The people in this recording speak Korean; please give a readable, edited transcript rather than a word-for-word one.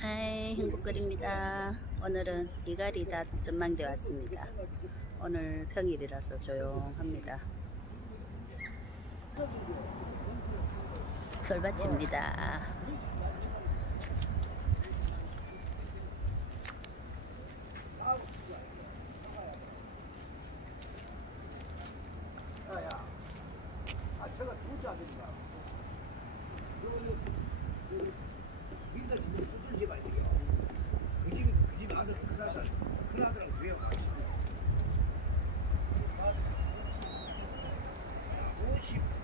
하이, 행복글입니다. 오늘은 이가리다 전망대 왔습니다. 오늘 평일이라서 조용합니다. 솔밭입니다. 야야, 아차가 두자 된다. 민사 집에 두들지 마야 되겠 그 집 아들 큰아들하고 주애가 같이. 50